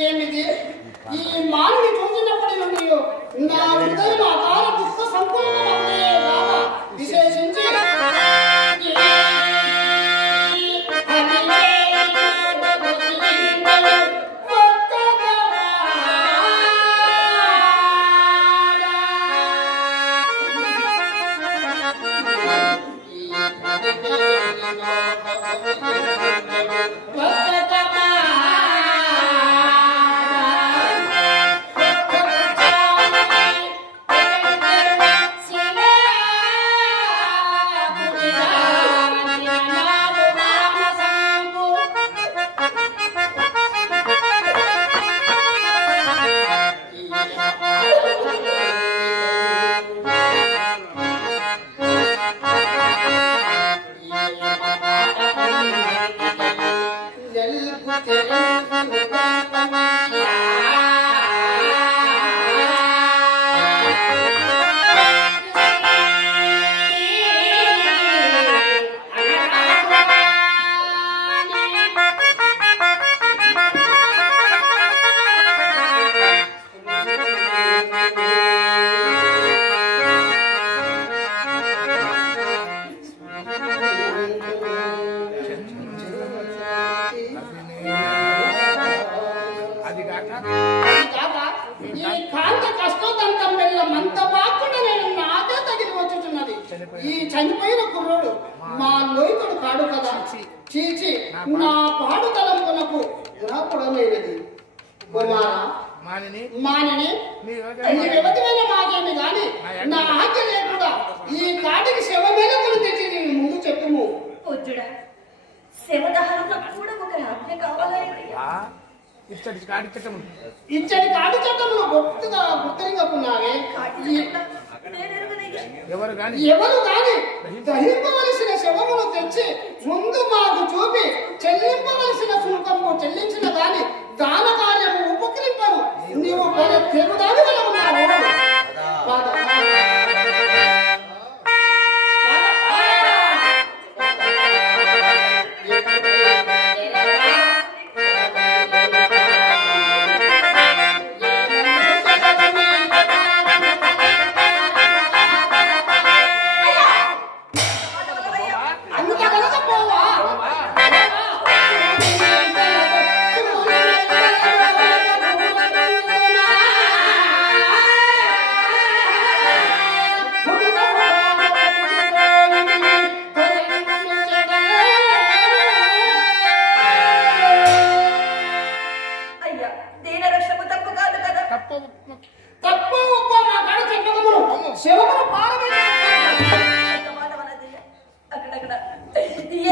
ఏమిది ఈ మానవి చూసినప్పటి నుండి నా హృదయం అకాల దుఃఖ సంపూర్ణమవుతే బాబా విశేషించి ఈ చనిపోయిన కుర్రోడు మా లోహితుడు కాడు కదా చీచి నా పాడు తలంపునకు గుణపడమైనది మానిని వ్యవధిమైన మాకేమి గాని నా ఆజ్ఞ లేకుండా ఈ కాటికి శవమేళకులు తెచ్చి నేను ముందు చెప్పుము శవదహనంలో కూడా ఒక ఆజ్ఞ కావాలయ్యా. ఇచ్చడి కాటి చట్టమును గొప్పగా గుర్తించుకున్నావే ఎవరు గాని దహింపవలసిన శవమును తెచ్చి ముందు మాకు చూపి చెల్లింపవలసిన శుల్కము చెల్లించిన గాని దాన కార్యము ఉపకరింపను నీవు తెలుగుదాని వల్ల ఉన్నావు.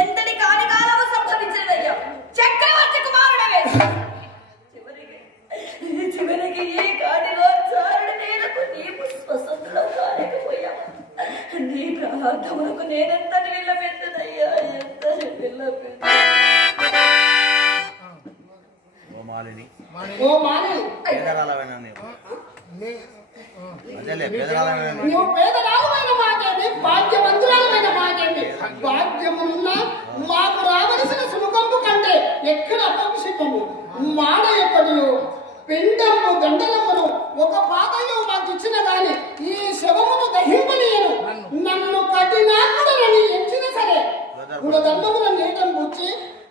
ఎంతటి కానికాలము సంభవించినదయ్యా చక్రవర్తి కుమారుడవే. చివరికి ఈ కాటిలో చారుడు నేలకు నీకు స్వతంత్రం కాలేకపోయావు. నీ ప్రార్థములకు నేనెంతటి విల్లపెట్టునయ్యా, ఎంతటి విల్లపెట్టు. నువ్వు పేదరాలమైన మాకేమి భాగ్యవంతురాలమైన మాకేమి భాగ్యమున్న మాకు రావలసిన సుముఖంపు కంటే ఎక్కడ అపక్షిపము మాడ ఎక్కడియో పిండము దండలమును ఒక పాతయో మాకు ఇచ్చిన గాని ఈ శవమును దహింపనీయను. నన్ను కఠినాకుడని ఎంచిన సరే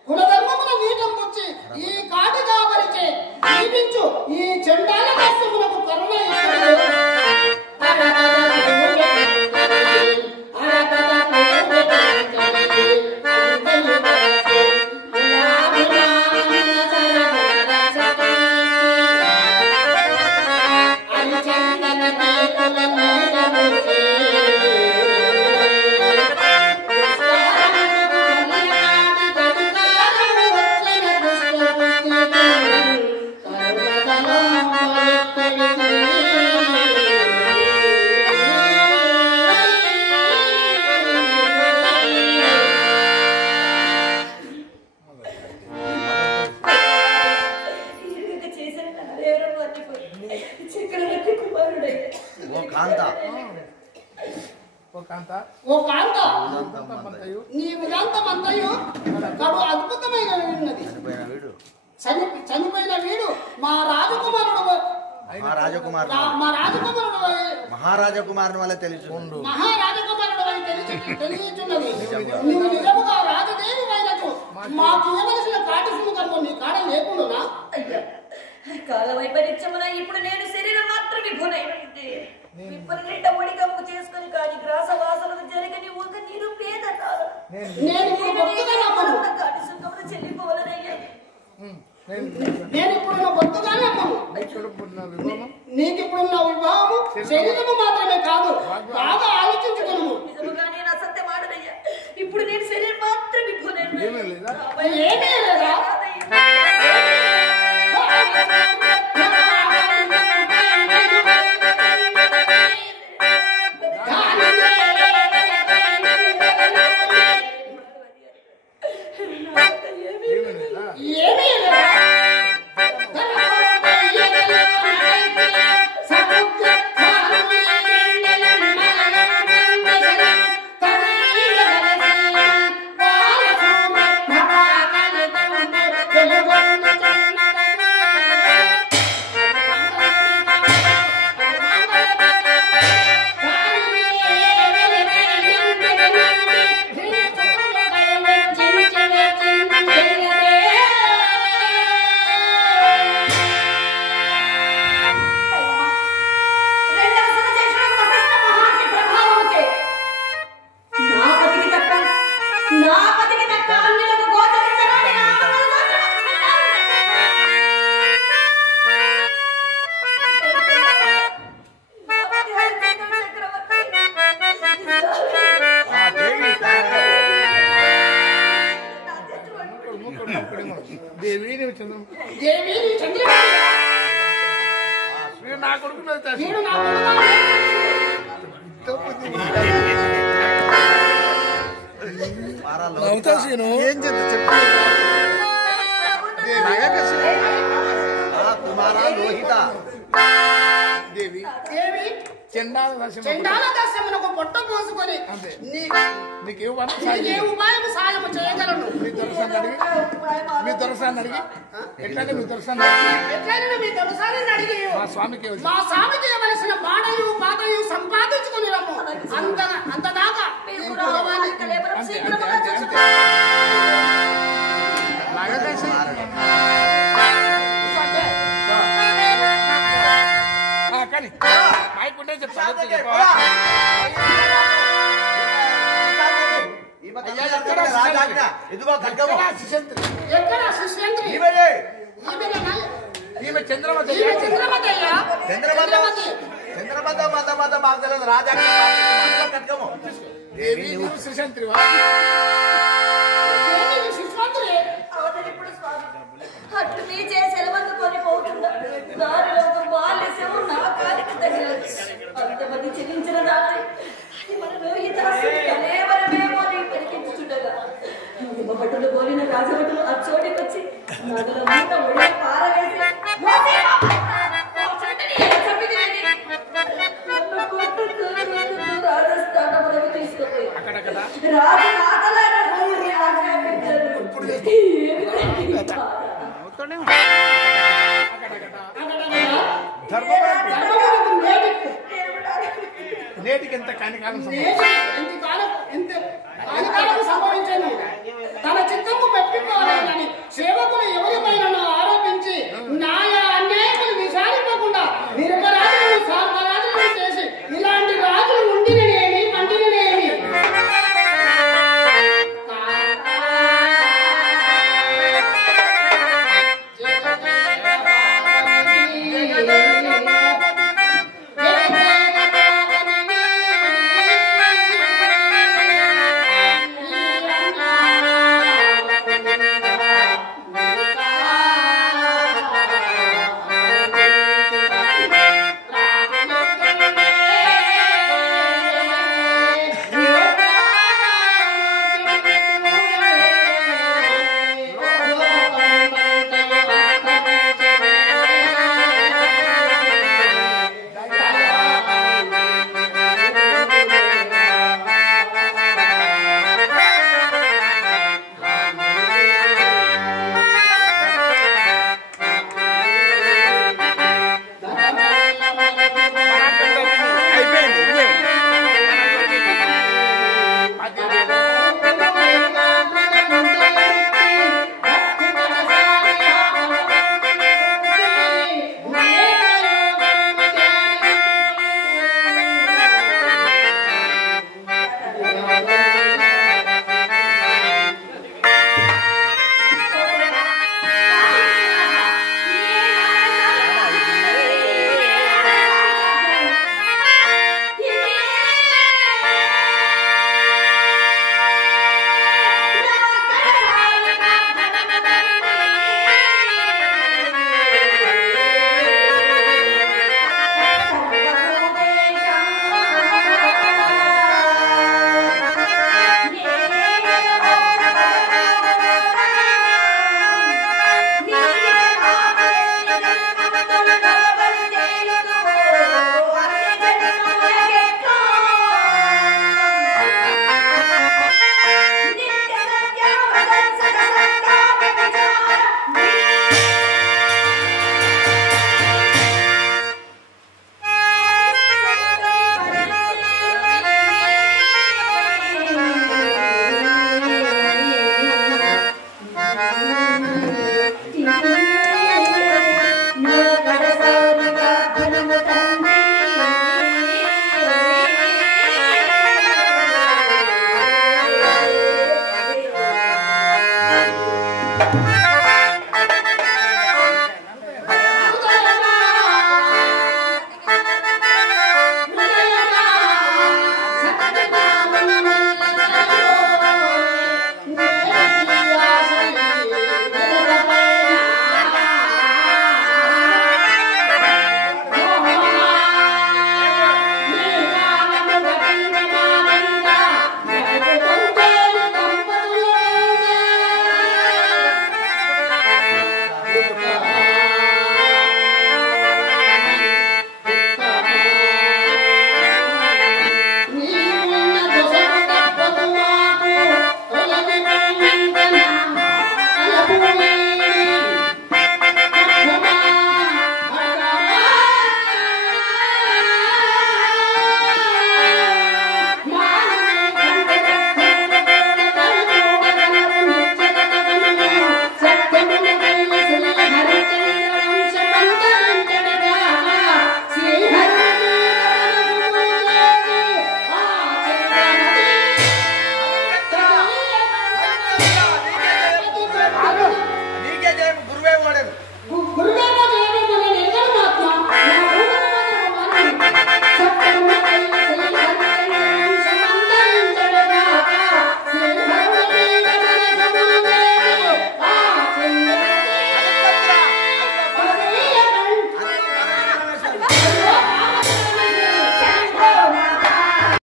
కులధర్మమున నీటం పుచ్చి ఈ కాటి కాబరిచే జీవించు ఈ చండాల కష్టమునకు కరుణ I ఓ కాంత నీ ఉదాంతమంతయు కడు అద్భుతమైన ఉన్నది. చనిపోయిన వీడు మా రాజకుమారుడు మహారాజకుమారుని వల్ల తెలుసుకుండు. మహారాజకుమారుడు అని తెలియచున్నది. నువ్వు నిజముగా రాజదేవి అయినట్టు మాకు ఇవ్వవలసిన కాటిసుముఖము నీ కాడ లేకుండా కాల వైపరీత్యమున ఇప్పుడు నేను శరీరం మాత్రం విభునైనది. విపరీత ఒడిగమ్ము చేసుకుని కాని గ్రాస వాసనలు జరగని ఒక నిరుపేద కాటిసుఖమును చెల్లిపోవాలనయ్యా. నేను ఇప్పుడు నా బొత్తుగానే అమ్మను. నీకు ఇప్పుడున్న వివాహము శరీరము మాత్రమే కాదు, బాగా ఆలోచించుకున్నాము. నిజముగా నేను అసత్యం ఆడనయ్యా. ఇప్పుడు నేను శరీరం మాత్రం విభునైనది. ఏమీ లేదా చండాలదశమునకు పొట్ట పోసుకొని నీకే ఉపాయం సాయము చేయగలను. మీ దొరసాన్ని అడిగి మా స్వామికి ఇవ్వవలసిన బాణయు పాతయు సంపాదించుకుని రమ్ము. అంతదాకా కానీ మాయకుంటే చెప్తాను. ఈమె చంద్రమతి శ్రీశంత్రివా అట్లు మీ చేసి ఎలవందుకొని పోతున్నా దారిలో ఒక బాల్యశము నా కాలికి తగిలింది. అంతమంది చెల్లించిన రాత్రి మన రోహిత కలేవరమేమో అని పెరిగించుండగా భటులు పోలిన రాజభటులు ఆ చోటికి వచ్చి నదుల మూట ఒళ్ళ పారవేసి రాజస్థానంలోకి తీసుకుపోయి రాజు నేటికి ఎంత కానికాలం సంభవించాను. తన చిత్తము పెట్టుకోవాలని సేవకులు ఎవరిపైన